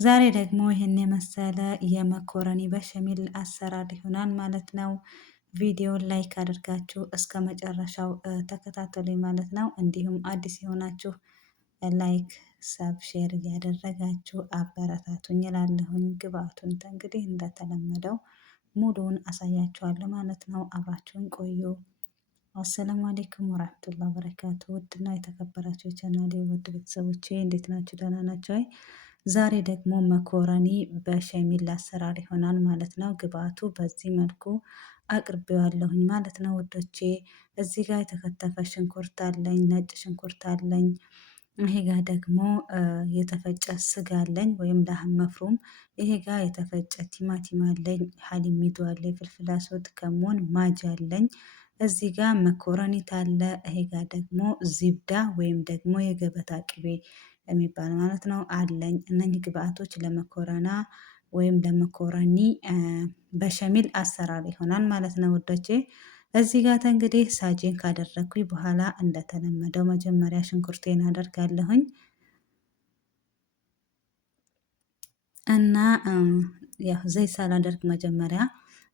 ዛሬ ደግሞ ይህን የመሰለ የመኮረኒ በሸሚል አሰራር ይሆናል ማለት ነው። ቪዲዮን ላይክ አድርጋችሁ እስከ መጨረሻው ተከታተሉኝ ማለት ነው። እንዲሁም አዲስ የሆናችሁ ላይክ፣ ሰብ፣ ሼር እያደረጋችሁ አበረታቱኝ እላለሁኝ። ግብአቱን እንግዲህ እንደተለመደው ሙሉውን አሳያችኋለሁ ማለት ነው። አብራችሁን ቆዩ። አሰላሙ አሌይኩም ወራህመቱላሂ ወበረካቱ። ውድና የተከበራችሁ የቻናሌ ውድ ቤተሰቦቼ እንዴት ናችሁ? ደህና ናቸው? ዛሬ ደግሞ መኮረኒ በሸሚል አሰራር ይሆናል ማለት ነው። ግብአቱ በዚህ መልኩ አቅርቤዋለሁኝ ማለት ነው ውዶቼ። እዚህ ጋር የተከተፈ ሽንኩርት አለኝ፣ ነጭ ሽንኩርት አለኝ። ይሄ ጋር ደግሞ የተፈጨ ስጋ አለኝ ወይም ላህም መፍሩም። ይሄ ጋር የተፈጨ ቲማቲም አለኝ፣ ሀሊሚዶ አለኝ፣ ፍልፍል አስወጥ፣ ከሞን፣ ማጅ አለኝ። እዚህ ጋር መኮረኒት አለ። ይሄ ጋር ደግሞ ዚብዳ ወይም ደግሞ የገበታ ቅቤ የሚባል ማለት ነው አለኝ። እነኚህ ግብአቶች ለመኮረና ወይም ለመኮረኒ በሸሚል አሰራር ይሆናል ማለት ነው ውዶቼ። እዚህ ጋር እንግዲህ ሳጄን ካደረግኩኝ በኋላ እንደተለመደው መጀመሪያ ሽንኩርቴን አደርጋለሁኝ እና ያው ዘይት ሳላደርግ መጀመሪያ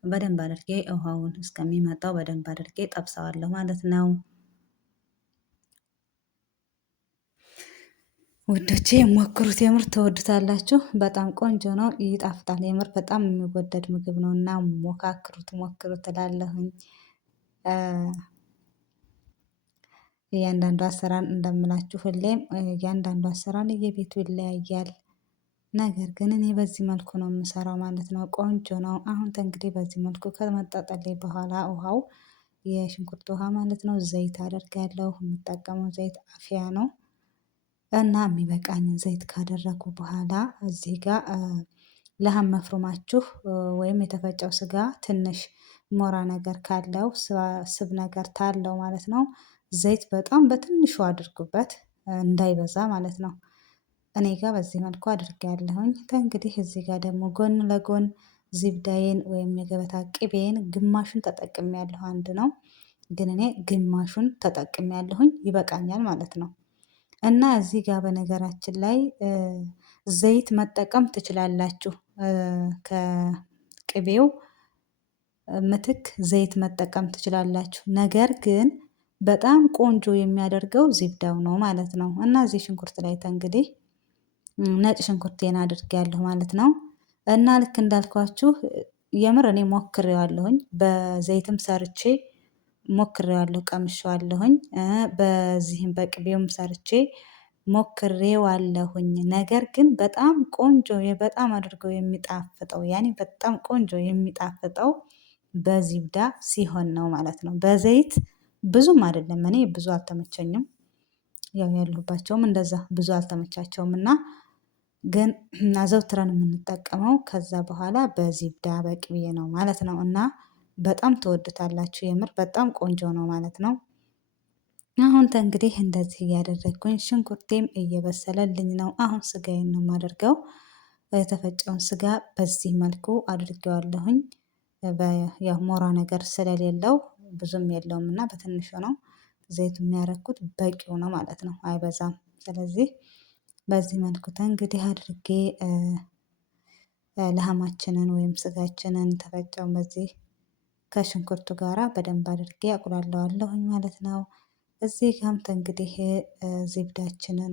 በደንብ አድርጌ ውሃውን እስከሚመጣው በደንብ አድርጌ ጠብሰዋለሁ ማለት ነው። ውዶቼ ሞክሩት፣ የምር ተወዱታላችሁ። በጣም ቆንጆ ነው፣ ይጣፍጣል። የምር በጣም የሚወደድ ምግብ ነው እና ሞካክሩት፣ ሞክሩት እላለሁኝ። እያንዳንዱ አሰራር እንደምላችሁ ሁሌም እያንዳንዱ አሰራር የቤቱ ይለያያል። ነገር ግን እኔ በዚህ መልኩ ነው የምሰራው ማለት ነው። ቆንጆ ነው። አሁን እንግዲህ በዚህ መልኩ ከመጣጠልኝ በኋላ ውሃው የሽንኩርት ውሃ ማለት ነው፣ ዘይት አደርጋለሁ። የምጠቀመው ዘይት አፍያ ነው እና የሚበቃኝን ዘይት ካደረጉ በኋላ እዚህ ጋር ለሀም መፍሩማችሁ ወይም የተፈጨው ስጋ ትንሽ ሞራ ነገር ካለው ስብ ነገር ታለው ማለት ነው፣ ዘይት በጣም በትንሹ አድርጉበት እንዳይበዛ ማለት ነው። እኔ ጋር በዚህ መልኩ አድርጌያለሁኝ። እንግዲህ እዚህ ጋር ደግሞ ጎን ለጎን ዚብዳዬን ወይም የገበታ ቅቤን ግማሹን ተጠቅሜያለሁ። አንድ ነው ግን እኔ ግማሹን ተጠቅሜያለሁኝ፣ ይበቃኛል ማለት ነው። እና እዚህ ጋር በነገራችን ላይ ዘይት መጠቀም ትችላላችሁ። ከቅቤው ምትክ ዘይት መጠቀም ትችላላችሁ። ነገር ግን በጣም ቆንጆ የሚያደርገው ዚብዳው ነው ማለት ነው። እና እዚህ ሽንኩርት ላይ እንግዲህ ነጭ ሽንኩርቴን አድርጌያለሁ ማለት ነው። እና ልክ እንዳልኳችሁ የምር እኔ ሞክሬዋለሁኝ፣ በዘይትም ሰርቼ ሞክሬዋለሁ፣ ቀምሼዋለሁኝ። በዚህም በቅቤውም ሰርቼ ሞክሬዋለሁኝ። ነገር ግን በጣም ቆንጆ በጣም አድርገው የሚጣፍጠው ያኔ በጣም ቆንጆ የሚጣፍጠው በዚብዳ ሲሆን ነው ማለት ነው። በዘይት ብዙም አይደለም፣ እኔ ብዙ አልተመቸኝም። ያው ያሉባቸውም እንደዛ ብዙ አልተመቻቸውም እና ግን አዘውትረን የምንጠቀመው ከዛ በኋላ በዚብዳ በቅቤ ነው ማለት ነው። እና በጣም ትወዱታላችሁ፣ የምር በጣም ቆንጆ ነው ማለት ነው። አሁን እንግዲህ እንደዚህ እያደረግኩኝ ሽንኩርቴም እየበሰለልኝ ነው። አሁን ስጋዬን ነው የማደርገው። የተፈጨውን ስጋ በዚህ መልኩ አድርጌዋለሁኝ። ያው ሞራ ነገር ስለሌለው ብዙም የለውም እና በትንሹ ነው ዘይቱ የሚያረኩት፣ በቂው ነው ማለት ነው፣ አይበዛም። ስለዚህ በዚህ መልኩ እንግዲህ አድርጌ ለሀማችንን ወይም ስጋችንን ተፈጨውን በዚህ ከሽንኩርቱ ጋራ በደንብ አድርጌ አቁላለዋለሁኝ ማለት ነው። እዚህ ጋም እንግዲህ ዚብዳችንን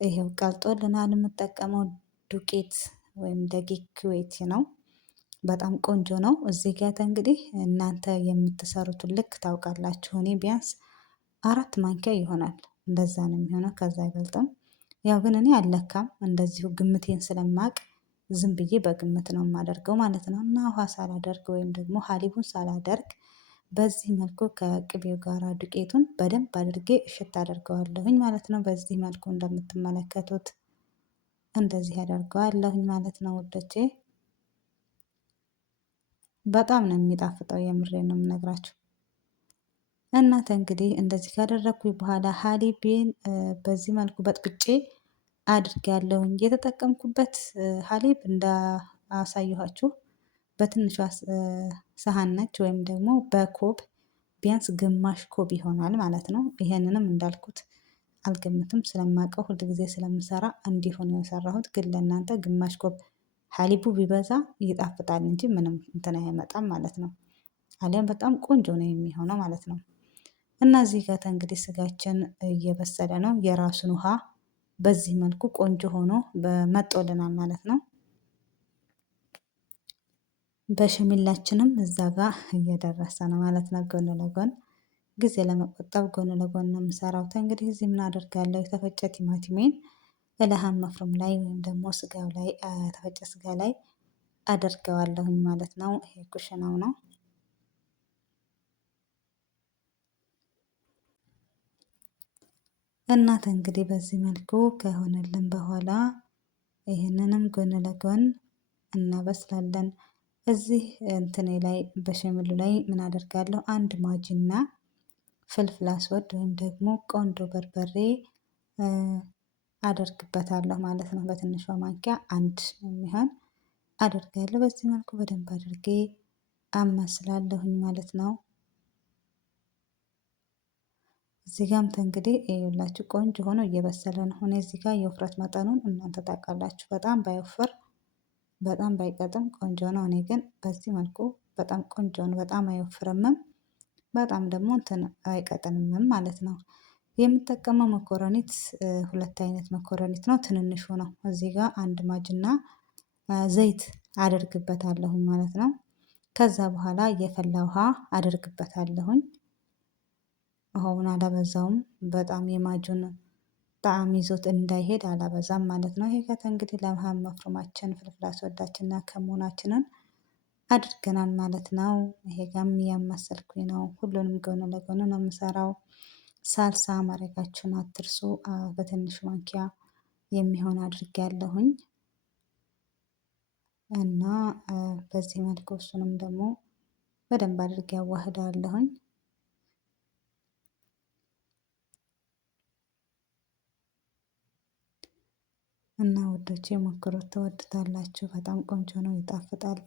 ይሄው ቀልጦልናል። የምጠቀመው ዱቄት ወይም ደቂቅ ኩዌት ነው። በጣም ቆንጆ ነው። እዚህ ጋር እንግዲህ እናንተ የምትሰሩትን ልክ ታውቃላችሁ። እኔ ቢያንስ 4 ማንኪያ ይሆናል፣ እንደዛ ነው የሚሆነው፣ ከዛ አይበልጥም። ያው ግን እኔ አለካም፣ እንደዚሁ ግምቴን ስለማቅ ዝም ብዬ በግምት ነው የማደርገው ማለት ነው። እና ውሃ ሳላደርግ ወይም ደግሞ ሀሊቡን ሳላደርግ በዚህ መልኩ ከቅቤው ጋራ ዱቄቱን በደንብ አድርጌ እሽት አደርገዋለሁኝ ማለት ነው። በዚህ መልኩ እንደምትመለከቱት እንደዚህ አደርገዋለሁኝ ማለት ነው ውዶቼ። በጣም ነው የሚጣፍጠው፣ የምሬን ነው የምነግራችሁ። እናንተ እንግዲህ እንደዚህ ካደረግኩኝ በኋላ ሀሊቤን በዚህ መልኩ በጥብጬ አድርጌያለሁኝ። የተጠቀምኩበት ሀሊብ እንዳሳየኋችሁ በትንሿ ሰሃን ነች፣ ወይም ደግሞ በኮብ ቢያንስ ግማሽ ኮብ ይሆናል ማለት ነው። ይሄንንም እንዳልኩት አልገምትም ስለማውቀው ሁል ጊዜ ስለምሰራ እንዲሆን የሰራሁት። ግን ለእናንተ ግማሽ ኮብ ሀሊቡ ቢበዛ ይጣፍጣል እንጂ ምንም እንትን አይመጣም ማለት ነው። አሊያም በጣም ቆንጆ ነው የሚሆነው ማለት ነው። እና እዚህ ጋር እንግዲህ ስጋችን እየበሰለ ነው። የራሱን ውሃ በዚህ መልኩ ቆንጆ ሆኖ መጦልናል ማለት ነው። በሽሚላችንም እዛ ጋር እየደረሰ ነው ማለት ነው። ጎን ለጎን ጊዜ ለመቆጠብ ጎን ለጎን ነው የምሰራው። እንግዲህ እዚህ ምን አደርጋለሁ? የተፈጨ ቲማቲሜን እለሃም መፍሩም ላይ ወይም ደግሞ ስጋው ላይ ተፈጨ ስጋ ላይ አደርገዋለሁኝ ማለት ነው። ይሄ ኩሽናው ነው። እናት እንግዲህ በዚህ መልኩ ከሆነልን በኋላ ይህንንም ጎን ለጎን እናበስላለን። እዚህ እንትኔ ላይ በሸምሉ ላይ ምን አደርጋለሁ? አንድ ማጂና ፍልፍል አስወድ ወይም ደግሞ ቆንዶ በርበሬ አደርግበታለሁ ማለት ነው። በትንሿ ማንኪያ አንድ የሚሆን አደርጋለሁ። በዚህ መልኩ በደንብ አድርጌ አማስላለሁኝ ማለት ነው። እዚህ ጋም እንግዲህ ይኸውላችሁ ቆንጆ ሆኖ እየበሰለ ነው። እኔ እዚህ ጋር የውፍረት መጠኑን እናንተ ታውቃላችሁ። በጣም ባይወፍር በጣም ባይቀጥም ቆንጆ ነው። እኔ ግን በዚህ መልኩ በጣም ቆንጆ ነው። በጣም አይወፍርምም፣ በጣም ደግሞ እንትን አይቀጥንምም ማለት ነው። የምጠቀመው መኮረኒት ሁለት አይነት መኮረኒት ነው። ትንንሹ ነው። እዚህ ጋር አንድ ማጅና ዘይት አደርግበታለሁኝ ማለት ነው። ከዛ በኋላ የፈላ ውሃ አደርግበታለሁኝ። ውሃውን አላበዛውም፣ በጣም የማጁን ጣዕም ይዞት እንዳይሄድ አላበዛም ማለት ነው። ይሄ እንግዲህ ለመሃም መፍሩማችን ፍልፍል አስወዳችንና ከመሆናችንን አድርገናል ማለት ነው። ይሄ ጋም እያማሰልኩኝ ነው። ሁሉንም ጎን ለጎን ነው የምሰራው። ሳልሳ ማድረጋችሁን አትርሱ። በትንሽ ማንኪያ የሚሆን አድርጌያለሁኝ እና በዚህ መልኩ እሱንም ደግሞ በደንብ አድርጌ አዋህዳለሁኝ። እና ውዶቼ ሞክሩት፣ ትወዱታላችሁ። በጣም ቆንጆ ነው፣ ይጣፍጣል።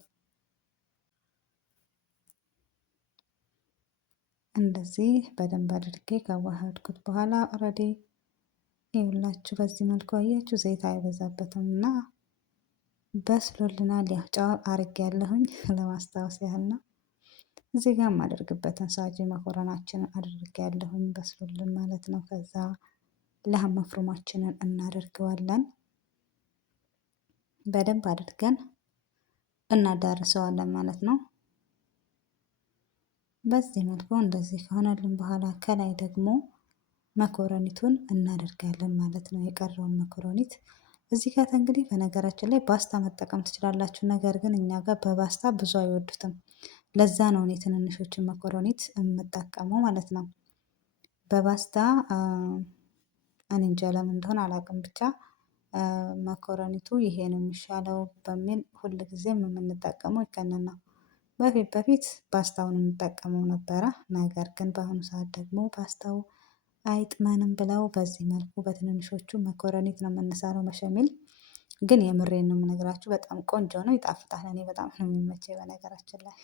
እንደዚህ በደንብ አድርጌ ካዋሃድኩት በኋላ ኦልሬዲ ይኸውላችሁ በዚህ መልኩ አያችሁ፣ ዘይት አይበዛበትም እና በስሎልናል። ያው ጨው አድርጌያለሁኝ ለማስታወስ ያህል ነው። እዚህ ጋር የማደርግበትን ሳጂ መኮረናችንን አድርጌያለሁኝ፣ በስሎልን ማለት ነው። ከዛ ለሃም መፍሩማችንን እናደርገዋለን። በደንብ አድርገን እናዳርሰዋለን ማለት ነው። በዚህ መልኩ እንደዚህ ከሆነልን በኋላ ከላይ ደግሞ መኮረኒቱን እናደርጋለን ማለት ነው። የቀረውን መኮረኒት እዚህ ጋር እንግዲህ በነገራችን ላይ ፓስታ መጠቀም ትችላላችሁ። ነገር ግን እኛ ጋር በፓስታ ብዙ አይወዱትም። ለዛ ነው እኔ ትንንሾችን መኮረኒት የምጠቀመው ማለት ነው። በፓስታ እኔ እንጃ ለምን እንደሆነ አላውቅም፣ ብቻ መኮረኒቱ ይሄ ነው የሚሻለው በሚል ሁል ጊዜም የምንጠቀመው ይከነን ነው። በፊት በፊት ፓስታውን እንጠቀመው ነበረ። ነገር ግን በአሁኑ ሰዓት ደግሞ ፓስታው አይጥመንም ብለው በዚህ መልኩ በትንንሾቹ መኮረኒት ነው የምንሰራው በሸሚል። ግን የምሬን ነው የምነግራችሁ፣ በጣም ቆንጆ ነው፣ ይጣፍጣል። እኔ በጣም ነው የሚመቸኝ በነገራችን ላይ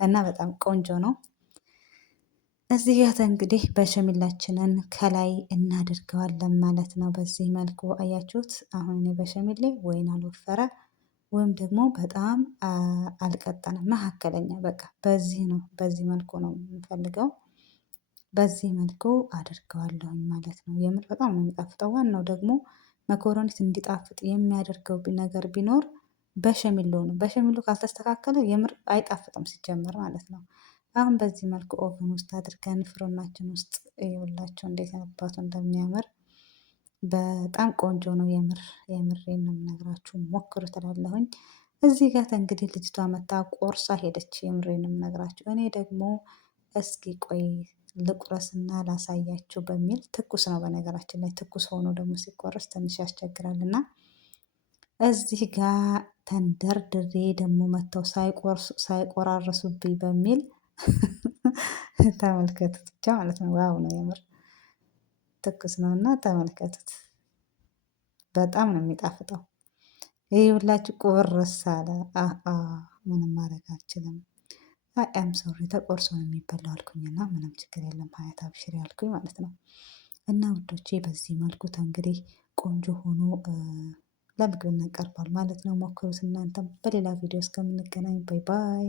እና በጣም ቆንጆ ነው። እዚህ ጋር እንግዲህ በሸሚላችንን ከላይ እናደርገዋለን ማለት ነው። በዚህ መልኩ አያችሁት። አሁን እኔ በሸሚል ላይ ወይን አልወፈረ ወይም ደግሞ በጣም አልቀጠንም፣ መካከለኛ በቃ በዚህ ነው። በዚህ መልኩ ነው የምፈልገው። በዚህ መልኩ አድርገዋለሁኝ ማለት ነው። የምር በጣም ነው የሚጣፍጠው። ዋናው ደግሞ መኮረኒት እንዲጣፍጥ የሚያደርገው ነገር ቢኖር በሸሚሎ ነው። በሸሚሎ ካልተስተካከለ የምር አይጣፍጥም ሲጀመር ማለት ነው። አሁን በዚህ መልኩ ኦቨን ውስጥ አድርገን ፍሮናችን ውስጥ ይኸውላችሁ እንዴት አባቱ እንደሚያምር በጣም ቆንጆ ነው። የምሬን ነው የምነግራችሁ፣ ሞክሩ ትላለሁኝ። እዚህ ጋር እንግዲህ ልጅቷ መታ ቆርሳ ሄደች። የምሬን ነው የምነግራችሁ። እኔ ደግሞ እስኪ ቆይ ልቁረስና ላሳያችሁ በሚል ትኩስ ነው። በነገራችን ላይ ትኩስ ሆኖ ደግሞ ሲቆረስ ትንሽ ያስቸግራል እና እዚህ ጋር ተንደርድሬ ደግሞ መጥተው ሳይቆራረሱብኝ በሚል ተመልከቱት ብቻ ማለት ነው። ዋው ነው የምር ትኩስ ነው እና ተመልከቱት። በጣም ነው የሚጣፍጠው። ይህ ሁላችሁ ቁርስ አለ። ምንም ማድረግ አልችልም። አም ሶሪ ተቆርሶ ነው የሚበላው አልኩኝና ምንም ችግር የለም ሀያት አብሽሪ አልኩኝ ማለት ነው። እና ውዶቼ በዚህ መልኩ እንግዲህ ቆንጆ ሆኖ ለምግብነት ቀርቧል ማለት ነው። ሞክሩት እናንተም። በሌላ ቪዲዮ እስከምንገናኝ ባይ ባይ።